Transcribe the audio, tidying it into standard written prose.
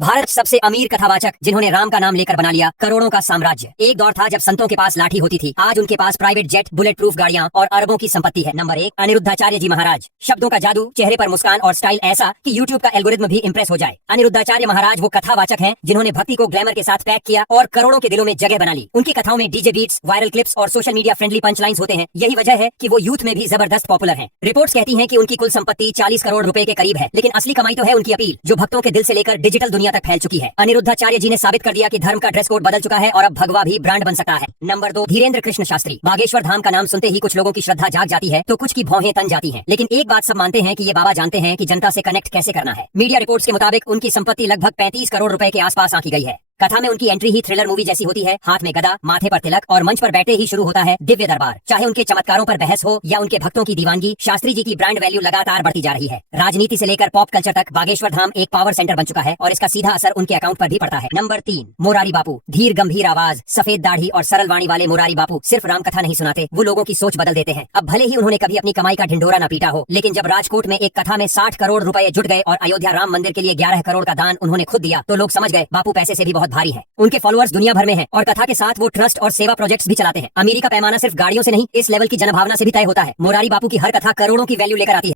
भारत सबसे अमीर कथावाचक जिन्होंने राम का नाम लेकर बना लिया करोड़ों का साम्राज्य। एक दौर था जब संतों के पास लाठी होती थी, आज उनके पास प्राइवेट जेट, बुलेट प्रूफ गाड़ियां और अरबों की संपत्ति है। नंबर 1, अनिरुद्धाचार्य जी महाराज। शब्दों का जादू, चेहरे पर मुस्कान और स्टाइल ऐसा कि यूट्यूब का एल्गोरिथम भी इंप्रेस हो जाए। अनिरुद्धाचार्य महाराज वो कथावाचक हैं जिन्होंने भक्ति को ग्लैमर के साथ पैक किया और करोड़ों के दिलों में जगह बना ली। उनकी कथाओं में डीजे बीट्स, वायरल क्लिप्स और सोशल मीडिया फ्रेंडली पंचलाइंस होते हैं। यही वजह है कि वो यूथ में भी जबरदस्त पॉपुलर हैं। रिपोर्ट्स कहती हैं कि उनकी कुल संपत्ति 40 करोड़ रुपए के करीब है, लेकिन असली कमाई तो है उनकी अपील, जो भक्तों के दिल से लेकर डिजिटल दुनिया तक फैल चुकी है। अनिरुद्धाचार्य जी ने साबित कर दिया कि धर्म का ड्रेस कोड बदल चुका है और अब भगवा भी ब्रांड बन सकता है। नंबर 2, धीरेन्द्र कृष्ण शास्त्री। बागेश्वर धाम का नाम सुनते ही कुछ लोगों की श्रद्धा जाग जाती है तो कुछ की भौहें तन जाती हैं। लेकिन एक बात सब मानते हैं कि ये बाबा जानते हैं कि जनता से कनेक्ट कैसे करना है। मीडिया रिपोर्ट्स के मुताबिक उनकी संपत्ति लगभग 35 करोड़ रुपए के आसपास आंकी गई है। कथा में उनकी एंट्री ही थ्रिलर मूवी जैसी होती है। हाथ में गदा, माथे पर तिलक और मंच पर बैठे ही शुरू होता है दिव्य दरबार। चाहे उनके चमत्कारों पर बहस हो या उनके भक्तों की दीवानगी, शास्त्री जी की ब्रांड वैल्यू लगातार बढ़ती जा रही है। राजनीति से लेकर पॉप कल्चर तक बागेश्वर धाम एक पावर सेंटर बन चुका है और इसका सीधा असर उनके अकाउंट पर भी पड़ता है। नंबर 3, मोरारी बापू। धीर गंभीर आवाज, सफेद दाढ़ी और सरल वाणी वाले मोरारी बापू सिर्फ राम कथा नहीं सुनाते, वो लोगों की सोच बदल देते हैं। अब भले ही उन्होंने कभी अपनी कमाई का ढिंढोरा न पीटा हो, लेकिन जब राजकोट में एक कथा में 60 करोड़ रुपए जुट गए और अयोध्या राम मंदिर के लिए 11 करोड़ का दान उन्होंने खुद दिया, तो लोग समझ गए बापू पैसे से भी बहुत भारी है। उनके फॉलोअर्स दुनिया भर में हैं और कथा के साथ वो ट्रस्ट और सेवा प्रोजेक्ट्स भी चलाते हैं। अमीरी का पैमाना सिर्फ गाड़ियों से नहीं, इस लेवल की जनभावना से भी तय होता है। मोरारी बापू की हर कथा करोड़ों की वैल्यू लेकर आती है।